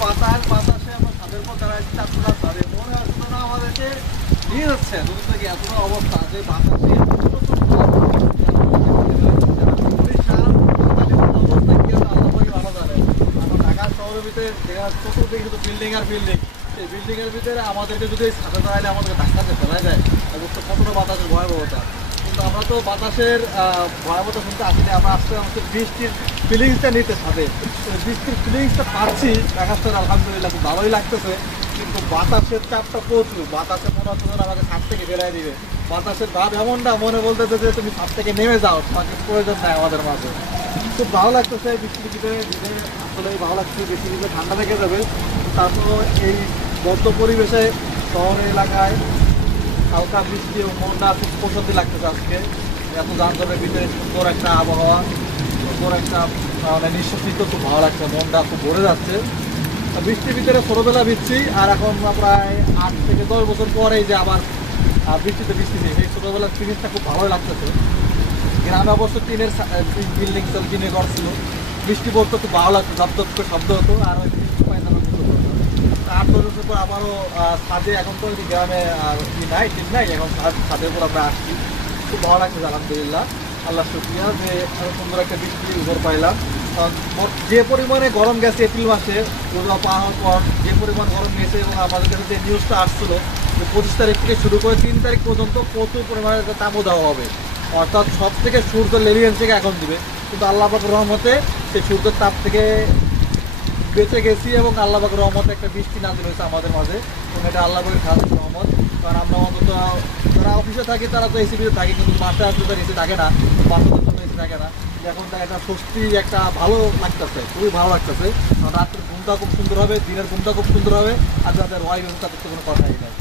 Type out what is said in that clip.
বাতাসে আমরা ছাদের পর দাঁড়াচ্ছি, আপনারা ছাদে মনে হচ্ছে না আমাদেরকে নিয়ে যাচ্ছে। দূর থেকে এত অবস্থা যে বাতাসে ঢাকা শহরের ভিতরে চতুর্দিকে শুধু বিল্ডিং আর বিল্ডিং। সেই বিল্ডিং এর ভিতরে আমাদেরকে যদি ছাদে দাঁড়ালে আমাদেরকে ধাক্কাতে ফেলা যায়, কতটা বাতাসের ভয়াবহতা। কিন্তু আমরা তো বাতাসের ভয়াবহতা শুনতে আসলে আমরা আসতে আমাদের বৃষ্টির ফিলিংসটা নিতে ছাদে, বৃষ্টির ফিলিংসটা পাচ্ছি। আকাশটা আলহামদুলিল্লাহ খুব ভালোই লাগতেছে, কিন্তু বাতাসের চাপটা প্রচুর। বাতাসে মনে হচ্ছে যেন আমাকে ছাদ থেকে বেরাই দিবে। বাতাসের ভাব এমনটা মনে বলতেছে যে তুমি ছাদ থেকে নেমে যাও, তোমাকে প্রয়োজন নাই আমাদের মাঝে। খুব ভালো লাগতেছে বৃষ্টির ভিতরে ভিজে, আসলে ভালো লাগছে। বৃষ্টির ভিতরে ঠান্ডা লেগে যাবে, তারপর এই বদ্ধ পরিবেশে শহরের এলাকায় হালকা বৃষ্টি ও মনটা খুব প্রশান্তি লাগতেছে আজকে। এত যানজটের ভিতরে সুন্দর একটা আবহাওয়া, সুন্দর একটা মানে নিঃশ্বাসিত খুব ভালো লাগছে, মনটা খুব ভরে যাচ্ছে। বৃষ্টির ভিতরে ছোটোবেলা ভিজছি, আর এখন প্রায় 8 থেকে 10 বছর পরেই যে আবার বৃষ্টিতে ভিজতেছি, সেই ছোটোবেলার জিনিসটা খুব ভালোই লাগতেছে। গ্রামে অবশ্য টিনের বিল্ডিং ছিল, টিনে ঘর ছিল, বৃষ্টি পড়তো খুব ভালো লাগতো, ঝপঝপ করে শব্দ হতো, আর ওই বৃষ্টি পায়তানো হতো। 8-10 বছর পর আবারও ছাদে, এখন তো গ্রামে আর নাই, ঠিক নাই, এখন ছাদের উপর আমরা আসছি। খুব ভালো লাগছে আলহামদুলিল্লাহ, আল্লাহ শুকরিয়া যে এত সুন্দর একটা বৃষ্টি উপর পাইলাম। যে পরিমাণে গরম গেছে এপ্রিল মাসে রোজা পাওয়া হওয়ার পর, যে পরিমাণ গরম গেছে, এবং আমাদের কাছে যে নিউজটা আসছিল যে 25 তারিখ থেকে শুরু করে 3 তারিখ পর্যন্ত প্রচুর পরিমাণে তাপও দেওয়া হবে, অর্থাৎ সব থেকে সূর্য লেলিয়েন্স থেকে এখন দিবে। কিন্তু আল্লাহ পাকের রহমতে সেই সূর্যের তাপ থেকে বেঁচে গেছি, এবং আল্লাহ পাকের রহমতে একটা বৃষ্টি নাজিল হয়েছে আমাদের মাঝে, এবং এটা আল্লাহ পাকের খাস রহমত। কারণ আমরা অন্তত যারা অফিসে থাকি তারা তো এসিবিতে থাকে, কিন্তু বাসায় আসলে তার এসি থাকে না, বাসাতে তো এসি থাকে না। এখন একটা স্বস্তি, একটা ভালো লাগতেছে, খুবই ভালো লাগতেছে। কারণ রাত্রের ঘুমটা খুব সুন্দর হবে, দিনের ঘুমটা খুব সুন্দর হবে, আর যাদের ওয়াই ব্যবস্থা করতে কোনো কথাই নাই।